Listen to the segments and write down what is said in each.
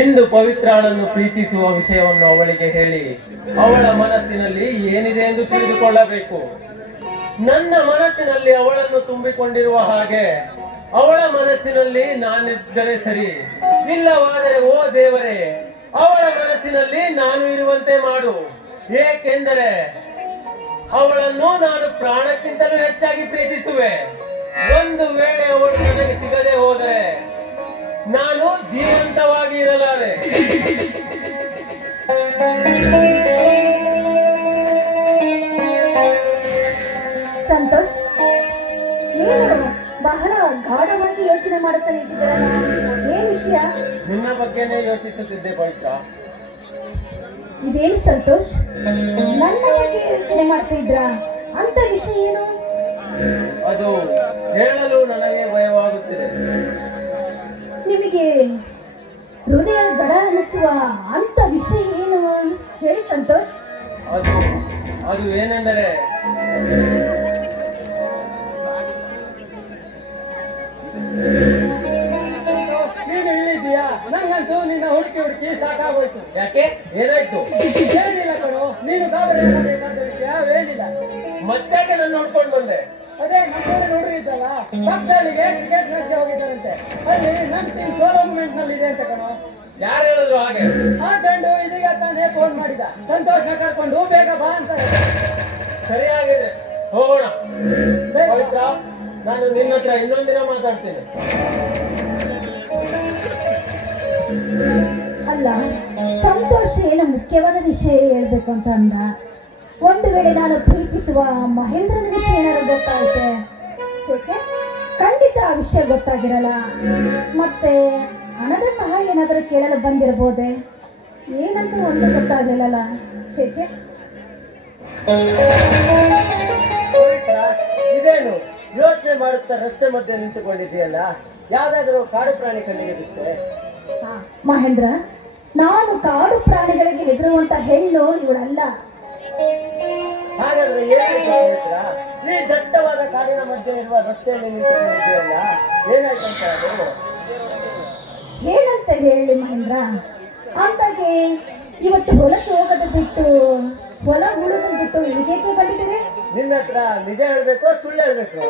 ಇಂದು ಪವಿತ್ರಾಳನ್ನು ಪ್ರೀತಿಸುವ ವಿಷಯವನ್ನು ಅವಳಿಗೆ ಹೇಳಿ ಅವಳ ಮನಸ್ಸಿನಲ್ಲಿ ಏನಿದೆ ಎಂದು ತಿಳಿದುಕೊಳ್ಳಬೇಕು. ನನ್ನ ಮನಸ್ಸಿನಲ್ಲಿ ಅವಳನ್ನು ತುಂಬಿಕೊಂಡಿರುವ ಹಾಗೆ ಅವಳ ಮನಸ್ಸಿನಲ್ಲಿ ನಾನಿದ್ದರೆ ಸರಿ, ಇಲ್ಲವಾದರೆ ಓ ದೇವರೇ ಅವಳ ಮನಸ್ಸಿನಲ್ಲಿ ನಾನು ಇರುವಂತೆ ಮಾಡು. ಏಕೆಂದರೆ ಅವಳನ್ನು ನಾನು ಪ್ರಾಣಕ್ಕಿಂತಲೂ ಹೆಚ್ಚಾಗಿ ಪ್ರೀತಿಸುವೆ. ಒಂದು ವೇಳೆ ಅವಳು ನನಗೆ ಸಿಗದೆ ಹೋದರೆ ನಾನು ಜೀವಂತವಾಗಿ ಇರಲಾರೆ. ಸಂತೋಷ್, ಏನು ಬಹಳ ಗಾಢವಾಗಿ ಯೋಚನೆ ಮಾಡುತ್ತಾನೆ ಇದ್ದೀರಲ್ಲ, ಏನ್ ವಿಷಯ? ನಿನ್ನ ಬಗ್ಗೆನೇ ಯೋಚಿಸುತ್ತಿದ್ದೆ ಪವಿತ್ರ. ಇದೇನು ಸಂತೋಷ್, ನನ್ನ ಬಗ್ಗೆ ಯೋಚನೆ ಮಾಡ್ತಿದ್ರ? ಅಂತ ವಿಷಯ ಏನು? ಅದು ಹೇಳಲು ನನಗೆ ಭಯವಾಗುತ್ತಿದೆ. ನಿಮಗೆ ಹೃದಯ ಬಡ ಅನಿಸುವ ಅಂತ ವಿಷಯ ಏನು ಹೇಳಿ ಸಂತೋಷ್. ಅದು ಅದು ಏನೆಂದರೆ ನೀನು ಇಲ್ಲಿದ್ದೀಯಾ? ನಂಗಂತೂ ನಿನ್ನ ಹುಡುಕಿ ಸಾಕಾಗೋಯ್ತು. ಯಾಕೆ, ಏನಾಯ್ತು? ಏನಿಲ್ಲ ಕಣೋ, ನೀನು ಗಾಬರಿ ಆಗಬೇಕಾದ ವಿಷಯ ಏನಿಲ್ಲ. ಮತ್ತೆ ನನ್ನ ಹುಡ್ಕೊಂಡು ಬಂದೆ. ಅದೇ ನಮ್ಮೂರಿನ ಹುಡುಗ ಇದ್ದಲ್ಲ, ಪಕ್ಕದಲ್ಲಿಗೆ ಕ್ರಿಕೆಟ್ ಮ್ಯಾಚ್ಗೆ ಹೋಗಿದ್ದಾರಂತೆ. ಅಲ್ಲಿ ನಮ್ಮ ಟೀಮ್ ಸೋಲೋ ಮೂಮೆಂಟ್ ನಲ್ಲಿ ಇದೆ ಅಂತ ಕಣೋ. ಯಾರು ಹೇಳಿದ್ರು ಹಾಗೆ? ಆ ಗಂಡು ಇದೀಗ ತಾನೇ ಫೋನ್ ಮಾಡಿದ, ಸಂತೋಷ ಕರ್ಕೊಂಡು ಬೇಗ ಬಾ ಅಂತ. ಸರಿಯಾಗಿದೆ, ಹೋಗೋಣ. ಪವಿತ್ರ, ನಾನು ನಿನ್ನ ಹತ್ರ ಇನ್ನೊಂದಿನ ಮಾತಾಡ್ತೀನಿ. ಅಲ್ಲ, ಸಂತೋಷ್ ಏನು ಮುಖ್ಯವಾದ ವಿಷಯ ಹೇಳ್ಬೇಕು ಅಂತ ಅಂದ. ಒಂದು ವೇಳೆ ನಾನು ಪ್ರೀತಿಸುವ ಮಹೇಂದ್ರನ ವಿಷಯ ಏನಾದ್ರು ಗೊತ್ತಾಗುತ್ತೆ? ಖಂಡಿತ ಆ ವಿಷಯ ಗೊತ್ತಾಗಿರಲ್ಲ. ಮತ್ತೆ ಹಣದ ಸಹಾಯ ಏನಾದರೂ ಕೇಳಲು ಬಂದಿರಬಹುದೇ? ಏನಂತ ಒಂದು ಗೊತ್ತಾಗಲಿಲ್ಲಲ್ಲ. ಚೇಚೆ, ಇದೇನು ಯೋಚನೆ ಮಾಡುತ್ತಾ ರಸ್ತೆ ಮಧ್ಯೆ ನಿಂತುಕೊಂಡಿದೆಯಲ್ಲ? ಯಾವ್ದಾದ್ರು ಕಾಡು ಪ್ರಾಣಿ ಕಣ್ಣಿಗೆ ಬಿಟ್ಟೆ? ಮಹೇಂದ್ರ, ನಾನು ಕಾಡು ಪ್ರಾಣಿಗಳಿಗೆ ಹೆದರುವಂತ ಹೆಣ್ಣು ಇವಳಲ್ಲ. ಹಾಗಾದ್ರೆ ಏನಾಯ್ತು ಪವಿತ್ರ? ಈ ದಟ್ಟವಾದ ಕಾಡಿನ ಮಧ್ಯೆ ಇರುವ ರಸ್ತೆಯಲ್ಲಿ ನಿಂತುಕೊಂಡಿದೆಯಲ್ಲ, ಏನಾಯ್ತಂತ ಅದು? ಏನಂತ ಹೇಳಿ ಮಹೇಂದ್ರ, ಅಂದಾಗೆ ಇವತ್ತು ಹೊಲಕ್ಕೆ ಹೋಗೋದು ಬಿಟ್ಟು ಹೊಲ ಉಳಿದು ಬಿಟ್ಟು ಇಲ್ಲಿಗೆ ಬಂದಿದ್ದೀರಿ. ನಿನ್ನ ಹತ್ರ ನಿಜ ಹೇಳ್ಬೇಕು ಸುಳ್ಳು ಹೇಳ್ಬೇಕು?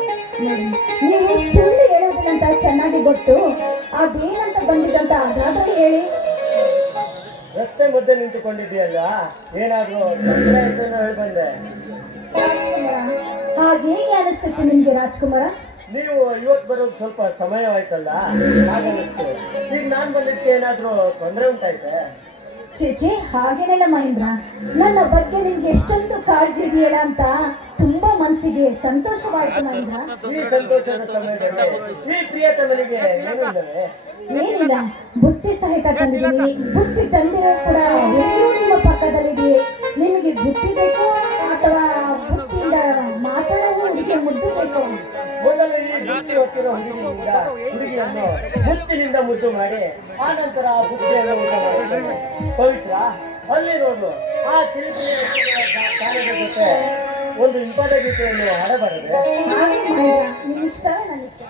ನೀವು ಸುಳ್ಳು ಹೇಳೋದಿಲ್ಲಂತ ಚೆನ್ನಾಗಿ ಗೊತ್ತು. ಅದೇನಂತ ಬಂದಿದ್ದಂತ ಅದಾದ್ರೂ ಹೇಳಿ. ರಸ್ತೆ ಮಧ್ಯೆ ನಿಂತುಕೊಂಡಿದೆಯಲ್ಲ, ಏನಾದ್ರು ತೊಂದರೆ ಆಯ್ತು ಅನ್ನೋ ಹೇಳಿ ಬಂದೆ. ಹಾಗೇಗೆ ಅನಿಸುತ್ತೆ ನಿಮ್ಗೆ ರಾಜ್ಕುಮಾರ? ನೀವು ಇವತ್ತು ಬರೋದು ಸ್ವಲ್ಪ ಸಮಯವಾಯ್ತಲ್ಲ, ಹಾಗನ್ನಿಸ್ತು. ಈಗ ನಾನು ಬಂದಿದ್ದಕ್ಕೆ ಏನಾದ್ರು ತೊಂದರೆ ಉಂಟಾಯ್ತೆ? ಚೇಚೆ, ಹಾಗೇನೆಲ್ಲ ಮಹೇಂದ್ರ. ನನ್ನ ಬಗ್ಗೆ ನಿಮ್ಗೆ ಎಷ್ಟೊಂದು ಕಾಳಜಿ ಇದೆಯಲ್ಲ ಅಂತ ತುಂಬಾ ಮನಸ್ಸಿಗೆ ಸಂತೋಷವಾಯ್ತು ಮಹೇಂದ್ರ. ಈ ಸಂತೋಷದ ಸಮಯದಲ್ಲಿ ಈ ಪ್ರಿಯತಮನಿಗೆ ಏನು ಇಲ್ಲವೇ? ಏನಿಲ್ಲ, ಬುತ್ತಿ ಸಹಿತ ತಂದಿದ್ದೀನಿ. ಬುತ್ತಿ ತಂದಿರೋ ಕೂಡ ಎಲ್ಲಿಯೂ ನಿಮ್ಮ ಪಕ್ಕದಲ್ಲಿದೆ. ನಿಮಗೆ ಬುತ್ತಿ ಬೇಕು ಅಥವಾ ಬುತ್ತಿಯಿಂದ ಮಾತಾಡೋ ಹುಡುಗಿ ಮುದ್ದು ಬೇಕು? ಮೊದಲು ಈ ಬುತ್ತಿ ಹೊತ್ತಿರೋ ಹುಡುಗಿಯನ್ನು ಬುತ್ತಿನಿಂದ ಮುದ್ದು ಮಾಡಿ ಆ ನಂತರ ಆ ಬುತ್ತಿಯನ್ನು ಊಟ ಮಾಡುತ್ತೇನೆ. ಪವಿತ್ರ, ಅಲ್ಲಿ ನೋಡು, ಆ ಕಾಲದ ಜೊತೆ ಒಂದು ಇಂಪಾದ ಗೀತೆಯನ್ನು ಹಾಡಬಾರದೆ? ಹಾಗೆ ಮಹೇಂದ್ರ, ನಿಮ್ಮ ಇಷ್ಟ, ನನ್ನ ಇಷ್ಟ.